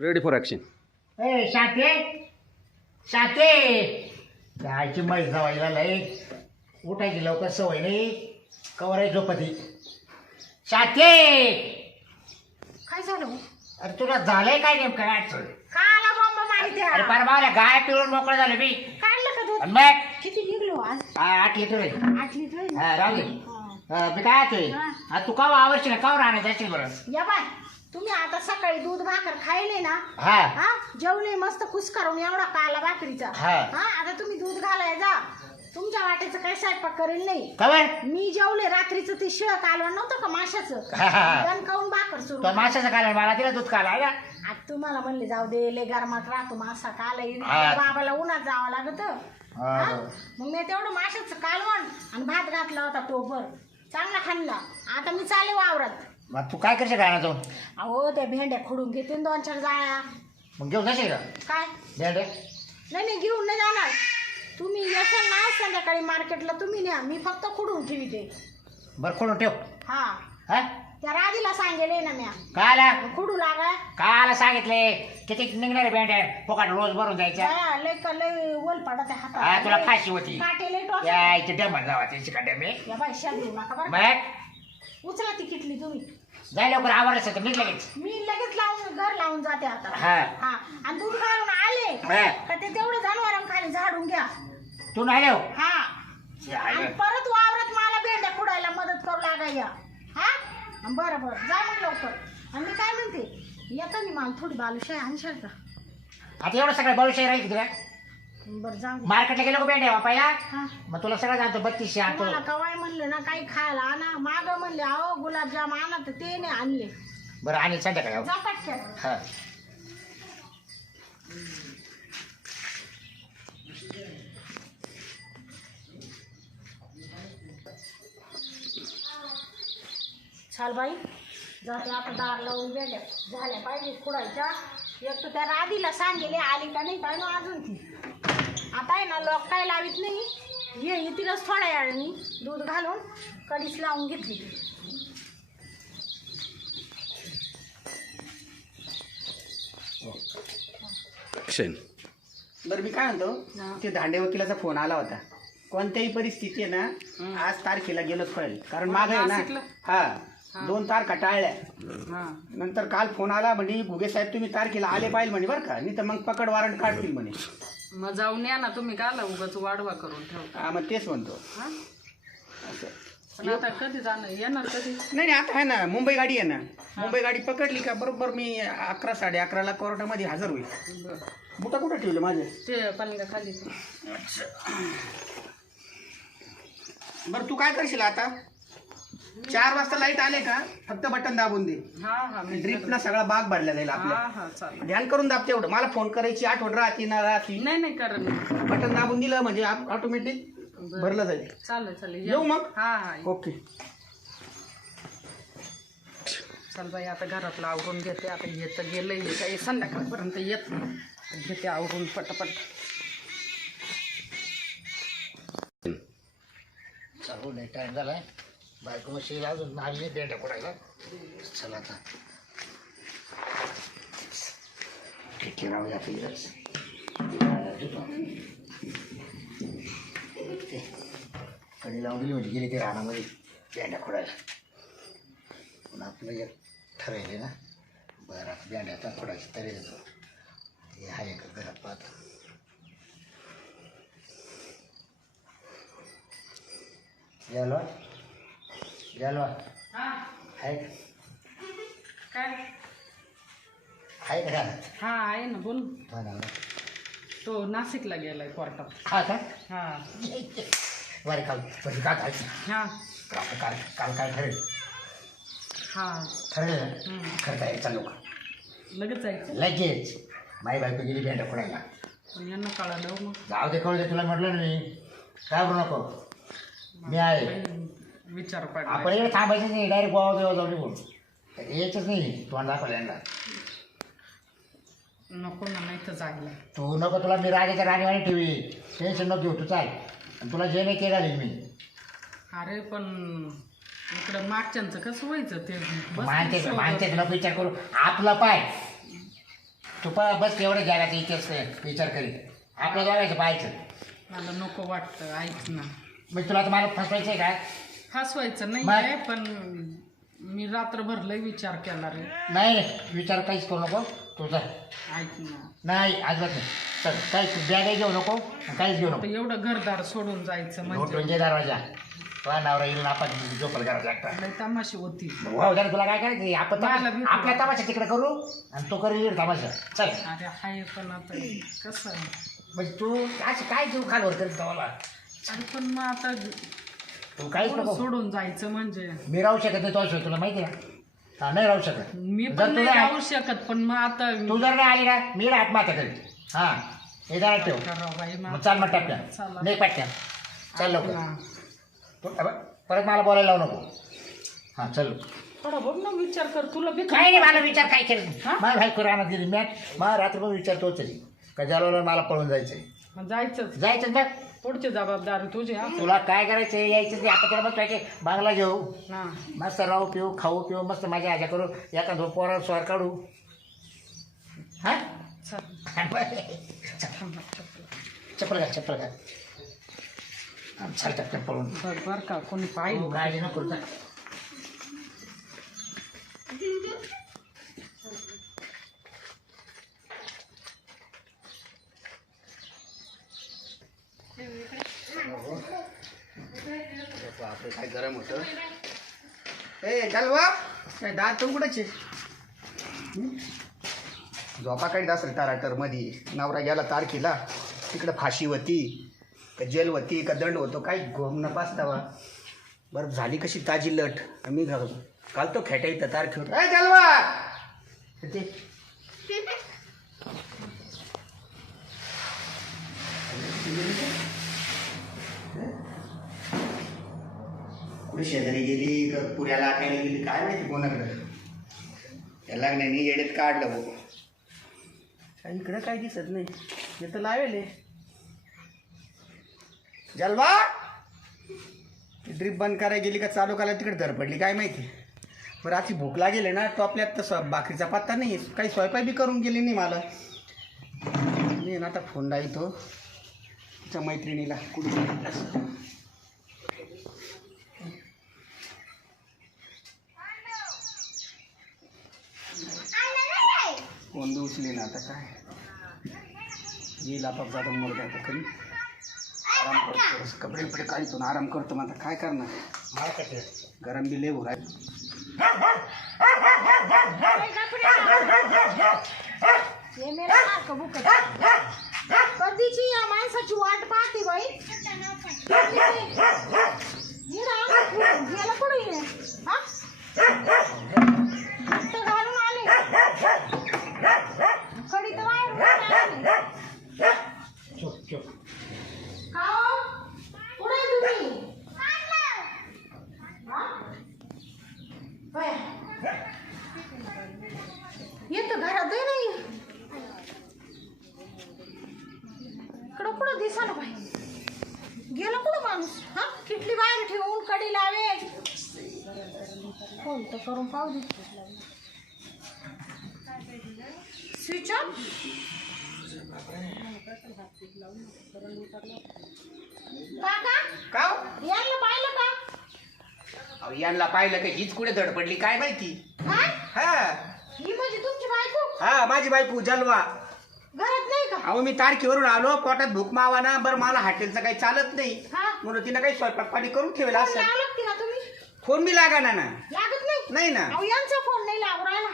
Ready for action. ए शाते शाते जायची मैस जावायला लय उठायची लवकर सवय नाही कवर झोपती शाते. काय झालं अरे तुला झालंय काय नेमकं अडचण? काला बॉम्ब मारते अरे परमावल्या गाय पिळून मोकळं झालं मी. काढलं का दूध आणि मग किती निघलो आज 8 लिटर आहे. 8 लिटर हा राहू दे. हा. मी काय आहे तू का आवडशील का राहण्यात जाशील बरं. या बाय तुम्ही आता सकाळी दूध भाकर खायले ना हा हा जेवले मस्त खुश करून एवढा काला भाकरीचा हा. हा आता तुम्ही दूध घालाय जा तुमच्या वाटेचं काही स्वयंपाक करेल नाही. खबर मी जेवले रात्रीचं ते शिळ कालवण नव्हतं का माशाचं हा, हा. दण खाऊन भाकर सुरू तो माशाचं काला मला तिला दूध काला आहे ना. आता तुम्हाला म्हणले जाऊ दे लय गरमात राहतो मासा काला हा. बाबाला उन्हात जावं लागत हा. मग मी तेवढं माशाचं कालवण आणि भात घातला होता टोपर चांगला खाल्ला. आता मी चाले वावरात. मग तू काय करशील गाणं जाऊन अहो त्या भेंड्या खोडून घेते 2-4 जाळ्या. मग घेऊन जाशील का काय भेंडे. नाही घेऊन नाही जाणार. तुम्ही येसाल ना संध्याकाळी मार्केटला तुम्ही न्या मी फक्त खुडून ठेवीते. बरं खोडून ठेव. हा हा त्या राधीला सांगेले ना म्या काला खुडू लागा. काला सांगितले किती निघणारे भेंडे फोकाट रोज भरून जायच्या. हा, लय वल पडत आहे हा तुला हातात. फाशी होती काटे लय टोच. यायची डमर जावा त्याची का डमे. या बाई शेत घेऊ नका बरं. मग उचला ती किटली तुम्ही. जाय लवकर आवडलं तर निघ लगेच. मी लगेच लावून घर लावून जाते आता. हा हा आणि दूध घालून आले हा. का ते तेवढं जनावरां खाली झाडून घ्या. तू नाही येऊ. हा आणि परत वावरात मला भेंड्या खुडायला मदत करू लागायला. हा बरं जा मग लवकर. आणि मी काय म्हणते येतं मी मला थोडी बालुशाही आणशाल का? आता एवढं सगळं बळशाही राहील तुला. बरं जाऊ. मार्केटला गेलो का भेंडे वापायला हा मग तुला सगळं जाणतो 3200 आणतो. मला कवाय म्हणले ना काही खायला आणा माग म्हणले अहो गुलाबजाम आणा तर ते नाही आणले. बरं आणि संध्याकाळी येऊ. जा पटकन. हा चाल बाई जाते आता दार लावून गेल्या झाल्या पाहिजे खुडायच्या. एक तर त्या राधीला सांगेले आली का नाही काय ना अजून ती. आता आहे ना लोक काय लावित नाही हे तिलाच थोड्या वेळाने दूध घालून कडीच लावून घेतली. ॲक्शन. बरं मी काय हा. म्हणतो ते दांडे वकिलाचा फोन आला होता. कोणत्याही परिस्थिती आहे ना आज तारखेला गेलंच पाहिजे कारण माग आहे ना हा 2 तारखा टाळल्या. नंतर काल फोन आला म्हणे घुगे साहेब तुम्ही तारखेला आले पाहिजे म्हणे बरं का नाही तर मग पकड वॉरंट काढतील म्हणे. मग जाऊन या ना तुम्ही काला उगाच वाढवा करून ठेवता. हा मग तेच म्हणतो हा? असं. पण आता कधी जाणार येणार कधी? नाही आता आहे ना मुंबई गाडी आहे ना मुंबई गाडी पकडली का बरोबर मी 11 11:30 कोर्टामध्ये हजर होईल. बरं. बुटा कुठं ठेवले माझे. ते पलंगा खाली. बरं तू काय करशील आता 4 वाजता लाईट आले का फक्त बटन दाबून दे. हा मी ड्रिपला सगळा बाग भरला जाईल आपल्या. हा चालेल. ध्यान करून दाब तेवढं मला फोन करायची आठवण राहते ना राहते. नाही करत. बटन दाबून दिलं म्हणजे ऑटोमॅटिक भरलं जाईल. चालेल येऊ मग. हा ओके. चल बाई आता घरातलं आवरून घेते. आता येत गेलंय काही संध्याकाळपर्यंत येत नाही. घेते आवरून पटपट. चालू नाही टाइम झालाय. बायको मशी अजून आली नाही भेंड्या खोडायला. चला आता किती राहूया आपल्यालाच. कडी लावून दिली म्हणजे गेली ते रानामध्ये भेंड्या खोडायला. पण आपलं एक ठरवले ना बरं आता भेंड्या आता खोडायची तरी देतो. हे आहे का घरात पाहता. गेलो आहे काय आहे का हा आहे ना बोल. हा तो नाशिकला गेलाय कोर्टात. का हा बरं काल पण का काय हा काल काल काय ठरेल हा ठरेल करता यायचा लोक लगेच जायचं. लगेच माई बायको गेली भेंड्या खोडायला. पण यांना कळालं मग. जाऊ दे कळू दे तुला म्हटलं ना मी घाबरू नको मी आहे. विचार पडला. आपण इकडे थांबायचं नाही डायरेक्ट गोवा बिवा जाऊ निघून यायचंच नाही तोंड दाखवलं यांना. नको ना नाही तर जायला. तू नको तुला मी राजाच्या राणीवाणी ठेवी टेन्शन नको घेऊ तू चाल. आणि तुला जे नाही ते घालीन मी. अरे पण इकडं मागच्यांचं कसं व्हायचं ते बस मानते सोबत. मानते नको विचार करू आपलं पाय तू बस एवढ्या जगाचा इतिहास विचार करीत आपल्या दोघांचं पाहायचं. मला नको वाटतं, ऐक ना. मग तुला तर मला फसवायचं आहे काय? फसवायचं नाही मग? आहे, पण मी रात्रभर लय विचार केला रे. नाही विचार काहीच करू नको तुझा. ऐक ना, नाही अजिबात नाही. चल काहीच बॅगही घेऊ नको काहीच घेऊ नको. आता एवढं घरदार सोडून जायचं म्हणजे लोटून घे दरवाजा. तुला नवरा येईल ना आपण झोपल करायला लागतात. लय तमाशी होती. वाव जरा तुला काय करायचं आपण मला भीती आपल्या तमाशा तिकडे करू आणि तो करेल तमाशा. चल अरे हाय, पण आता कसं आहे? म्हणजे तू असं काय तू खालवर करीत मला. अरे पण मग आता तू काहीच एवढं नको. सोडून जायचं म्हणजे मी राहू शकत नाही तुझ्याशिवाय तुला माहिती आहे ना. हा नाही राहू शकत. मी जर पण नाही तुला- राहू शकत, पण मग आता तू जर नाही आली ना मी आत्महत्या करीत. हा हे जरा ठेव. करावं बाई, मग मग चाल मग टप्प्या चला. नाही पटक्या चल लवकर. ना. तू परत मला बोलायला लावू नको. हा चल. थोडा बघ ना, विचार कर. तुला बी काय नाही मला विचार काय केलं हा? मला भाई कुराणात गेली मॅच मला रात्रभर विचारतो तरी का ज्याला मला पळून जायचंय. मग जायचंच. जायचं बघ पुढची जबाबदारी तुझी. हा तुला काय करायचंय यायचं ते आपण त्याला बसवायचे बांगला घेऊ हा. मस्त राहू पिऊ खाऊ पिऊ मस्त माझ्या आजा करू एका पोरा स्वर काढू. हा चल. चप्पल घाल चप्पल घाल. चल टप्प्या पळून. बघ बर का, कोणी पाहिलं. काळजी नको करू. बापरे काय गरम होतं. ए चालवा काय दात तो कुठंच झोपा काढीत असेल टाराटर मध्ये. नवरा गेला तारखेला तिकडं फाशी होती का जेल होती का दंड होतो काही घोम न पाचतावा. बरं झाली कशी ताजी लट. मी काल तो खेटा इथं तारखेवर. ए चालवा ते कुठे शेजारी गेली का पुऱ्याला आखायला गेली काय माहिती कोणाकडं. या लागण्याने येड्यात काढलं भाऊ. काय इकडं काय दिसत नाही. हे तर लावेल जलवा. ड्रीप बंद करायला गेली का चालू करायला तिकडे धरपडली काय माहिती. बरं आजची भूक लागेल आहे ना. टॉपल्यात तसं भाकरीचा पत्ता नाही. काही स्वयंपाक बी करून गेली नाही मला. मी ना आता फोन लावतो तिच्या मैत्रिणीला कुठे. फोन बी उचली ना आता काय येईल आपाप जाता मुलगा आता कधी आराम करतो. कपडे बिपडे काढतो ना आराम करतो. मग आता काय करणार. गरम बी लय हो राहील. हे मेरा सारखं भुकत. कधीची या माणसाची वाट पाहते बाई. गेला पुढे घालून आले कडी तर बाहेर चुप चुप. का हो? कुठे तुम्ही येतं घरात नाही इकडं कुठं दिसायला पाहिजे. गेला कुठं माणूस. हा किटली बाहेर ठेवून कडी लावे. फोन तर करून पाहू दे. Switch off. काका का यायला पाहिलं का. अहो यांना पाहिलं का हीच कुठे धडपडली काय माहिती. काय हा ही म्हणजे तुमची बायको हा माझी बायको जलवा. घरात नाही का. अहो मी तारखेवरून आलो पोटात भूक मावा ना. बरं मला हॉटेलचं काही चालत नाही हा म्हणून तिनं काही स्वयंपाक पाणी करून ठेवला फोन असं. लावला की ना तुम्ही. फोन बी लागा ना. लागत नाही. नाही ना. अहो यांचा फोन नाही लागू राहिला.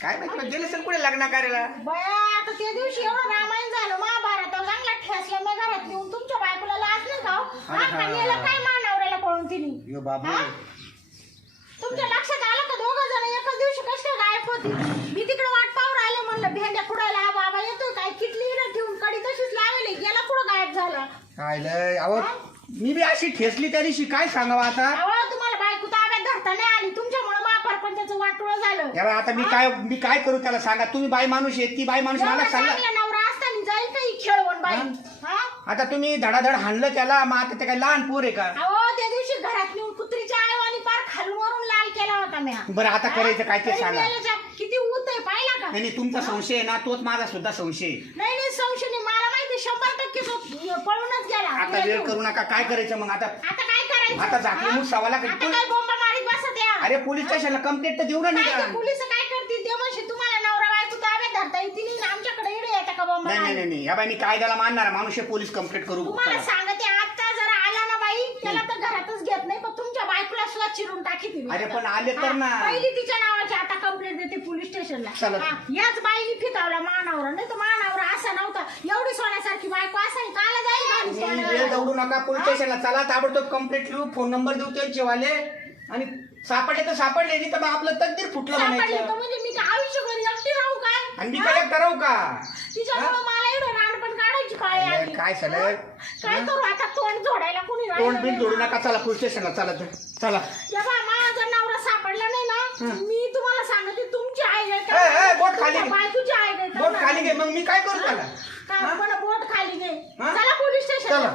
काय माहिती मग गेले सर कुठे लग्न करायला. बया आता त्या दिवशी एवढं रामायण झालं महाभारत चांगला ठेसला मी घरात नेऊन तुमच्या बायकोला लाज नाही का हो? हा का नेलं काय मानवऱ्याला पळून तिने. यो बाबू हा? तुमच्या लक्षात आलं का दोघं जण एकाच दिवशी कशी काय गायब होती. मी तिकडे वाट पाहू राहिले म्हणलं भेंड्या कुडायला हा बाबा येतोय काय. किटली इकडे ठेवून कडी तशीच लावली गेला कुठं गायब झाला. काय लय अहो मी बी अशी ठेसली त्या दिवशी काय सांगावं आता. अहो तुम्हाला बायको ताब्यात धरता नाही आली तुमच्यामुळे महापरपंचाचं वाटोळं झालं. याला आता मी काय करू त्याला सांगा. तुम्ही बाई माणूस आहे ती बाई माणूस मला एवढा सांगा. चांगला नवरा असताना जाईल काही खेळवण बाई. हा आता तुम्ही धडाधड हाणलं त्याला. मग आता ते काय लहान पोर आहे का. अहो त्या दिवशी घरात नेऊन कुत्रीच्या आईवानी पार खालून वरून लाल केला होता मी. बरं आता करायचं काय ते तरी सांगा. मेल्याच्या किती ऊत आहे पाहिला का. नाही तुमचा संशय आहे ना तोच माझा सुद्धा संशय आहे. नाही नाही संशय नाही, मला माहिती 100% तो पळूनच गेला. आता वेळ करू नका. काय करायचं मग आता? आता काय करायचं? आता झाकली मूठ सवाला आता काय बोंबा मारीत बसत या? अरे पोलीस स्टेशनला कंप्लेंट तर देऊ ना काय निघा. ते पोलिस काय करतील ते म्हणशील तुम्हाला नवरा बायको ताब्यात धरता येतील नाही, आमच्याकडे येडे येतं का बोंबा नाही नाही मारीत? नाही या बाई मी कायद्याला मानणार माणूस आहे, पोलीस कंप्लेंट करू. तुम्हाला सांगते आता जर आला ना बाई त्याला तर घरातच घेत नाही, पण तुमच्या बायकोला सुद्धा चिरून टाकी तुम्ही. अरे पण आले तर ना. पहिली तिच्या नावाची आता कंप्लेंट देते पोलीस स्टेशनला. चला. याच बाईने फितावला मानावर, नाही तर मानावर असा नव्हता. एवढी सोन्यासारखी बायको असाही काला जाईल तुम्ही वेळ दौडू नका. पोलीस स्टेशनला चला, ताबडतोब कंप्लेंट लिहू, फोन नंबर देऊ त्यांचे वाले, आणि सापडले तर सापडले, नाही तर मग आपलं तकदीर फुटलं म्हणायचं. म्हणजे मी काय आयुष्यभर एकटी राहू काय? आणि मी काय ठरवू का? तिच्यामुळे मला एवढं लहानपण काढायची पाळी आली. काय झालं? काय करू आता? तोंड जोडायला कोणी तोंड राहिलं बिन नाही जोडू ना. नका. चला पोलीस स्टेशनला चला तर. चला. जेव्हा माझा नवरा सापडला नाही ना, मी तुम्हाला सांगते तुमची आई ए, ए, बोट खाली घे. बायकोची आई बोट खाली घे. मग मी काय करू त्याला? बोट खाली घे. हा? चला पोलीस स्टेशन. चला.